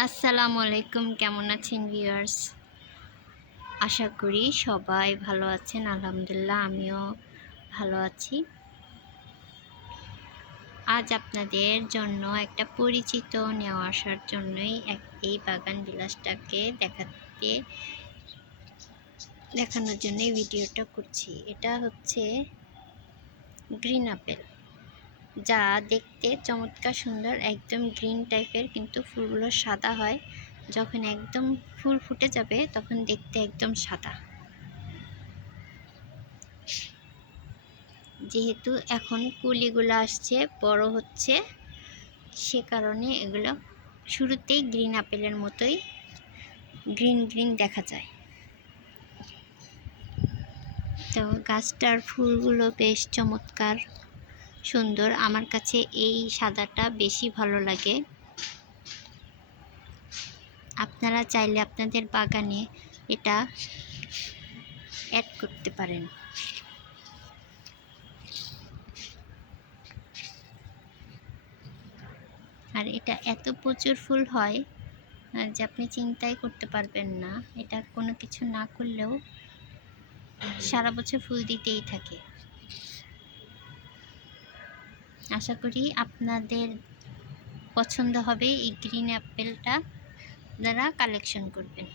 আসসালামু আলাইকুম, কেমন আছেন ভিউয়ার্স? আশা করি সবাই ভালো আছেন। আলহামদুলিল্লাহ আমিও ভালো আছি। আজ আপনাদের জন্য একটা পরিচিত নেওয়া আসার জন্যই এই বাগান বিলাসটাকে দেখানোর জন্য এই ভিডিওটা করছি। এটা হচ্ছে গ্রিন আপেল, যা দেখতে চমৎকার সুন্দর, একদম গ্রিন টাইপের, কিন্তু ফুলগুলো সাদা হয়। যখন একদম ফুল ফুটে যাবে তখন দেখতে একদম সাদা। যেহেতু এখন কুলিগুলো আসছে, বড় হচ্ছে, সে কারণে এগুলো শুরুতেই গ্রিন আপেলের মতোই গ্রিন গ্রিন দেখা যায়। তো গাছটার ফুলগুলো বেশ চমৎকার সুন্দর। আমার কাছে এই সাদাটা বেশি ভালো লাগে। আপনারা চাইলে আপনাদের বাগানে এটা অ্যাড করতে পারেন। আর এটা এত প্রচুর ফুল হয় যে আপনি চিন্তাই করতে পারবেন না। এটা কোনো কিছু না করলেও সারা বছর ফুল দিতেই থাকে। আশা করি আপনাদের পছন্দ হবে এই গ্রিন অ্যাপেলটা, আপনারা কালেকশন করবেন।